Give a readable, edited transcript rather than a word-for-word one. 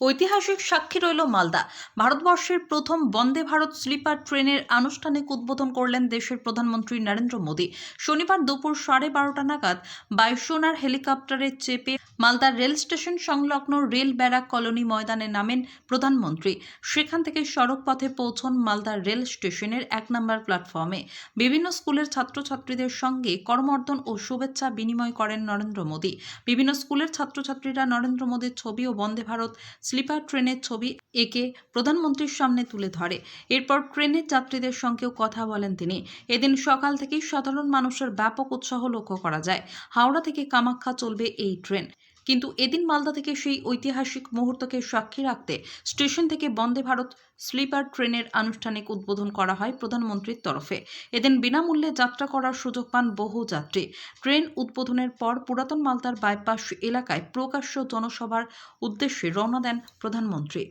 ঐতিহাসিক সাক্ষী রইল মালদা। ভারতবর্ষের প্রথম বন্দে ভারত স্লিপার ট্রেনের আনুষ্ঠানিক উদ্বোধন করলেন দেশের প্রধানমন্ত্রী নরেন্দ্র মোদী। শনিবার দুপুর 12:30 নাগাদ বায়ুসেনার হেলিকপ্টারে চেপে মালদার রেল স্টেশন সংলগ্ন রেল ব্যারাক কলোনি ময়দানে নামেন প্রধানমন্ত্রী। সেখান থেকে সড়ক পথে পৌঁছন মালদার রেল স্টেশনের 1 নম্বর প্ল্যাটফর্মে। বিভিন্ন স্কুলের ছাত্রছাত্রীদের সঙ্গে করমর্দন ও শুভেচ্ছা বিনিময় করেন নরেন্দ্র মোদী। বিভিন্ন স্কুলের ছাত্রছাত্রীরা নরেন্দ্র মোদীর ছবি ও বন্দে ভারত স্লিপার ট্রেনের ছবি এঁকে প্রধানমন্ত্রীর সামনে তুলে ধরে। এরপর ট্রেনের যাত্রীদের সঙ্গেও কথা বলেন তিনি। এদিন সকাল থেকেই সাধারণ মানুষের ব্যাপক উৎসাহ লক্ষ্য করা যায়। হাওড়া থেকে কামাখ্যা চলবে এই ট্রেন। কিন্তু এদিন মালদা থেকে সেই ঐতিহাসিক মুহূর্তকে সাক্ষী রাখতে স্টেশন থেকে বন্দে ভারত স্লিপার ট্রেনের আনুষ্ঠানিক উদ্বোধন করা হয় প্রধানমন্ত্রীর তরফে। এদিন বিনামূল্যে যাত্রা করার সুযোগ পান বহু যাত্রী। ট্রেন উদ্বোধনের পর পুরাতন মালদার বাইপাস এলাকায় প্রকাশ্য জনসভার উদ্দেশ্যে রওনা দেন প্রধানমন্ত্রী।